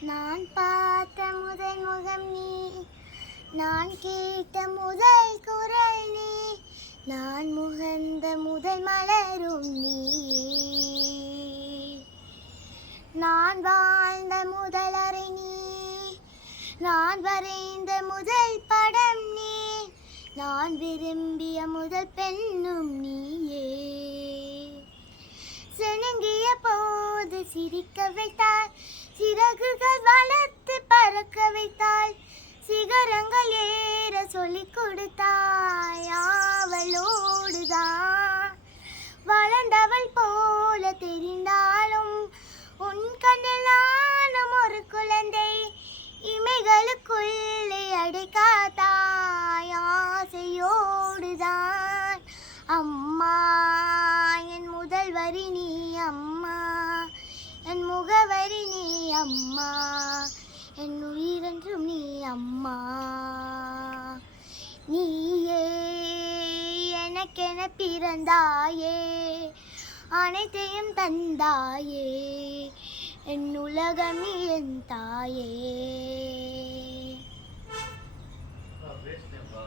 நான் பார்த்த முதல் முகம் நீ, நான் கேட்ட முதல் குரல் நீ, நான் முகந்த முதல் மலரும் நீ, நான் வாழ்ந்த முதல் அறை நீ, நான் வரைந்த முதல் படம் நீ, நான் விரும்பிய முதல் பெண்ணும் நீயே. சினுங்கிய போது சிரிக்க வைத்தாய், சிறகுகள் வளர்த்து பறக்க வைத்தாய், சிகரங்கள் ஏற சொல்லிக் கொடுத்தாய். அவளோடுதான் வளர்ந்தவள் போல தெரிந்தாலும் உன் கண்ணில் நானும் ஒரு குழந்தை, இமைகளுக்குள்ளே அடைக்காத்தாய். ஆசையோடுதான் அம்மா என் முதல் வரி நீ, அம்மா என் முகவரி நீ, அம்மா என் உயிரென்றும் நீ, அம்மா. நீயே எனக்கென பிறந்தாயே, அனைத்தையும் தந்தாயே, என் உலகம் நீ என் தாயே.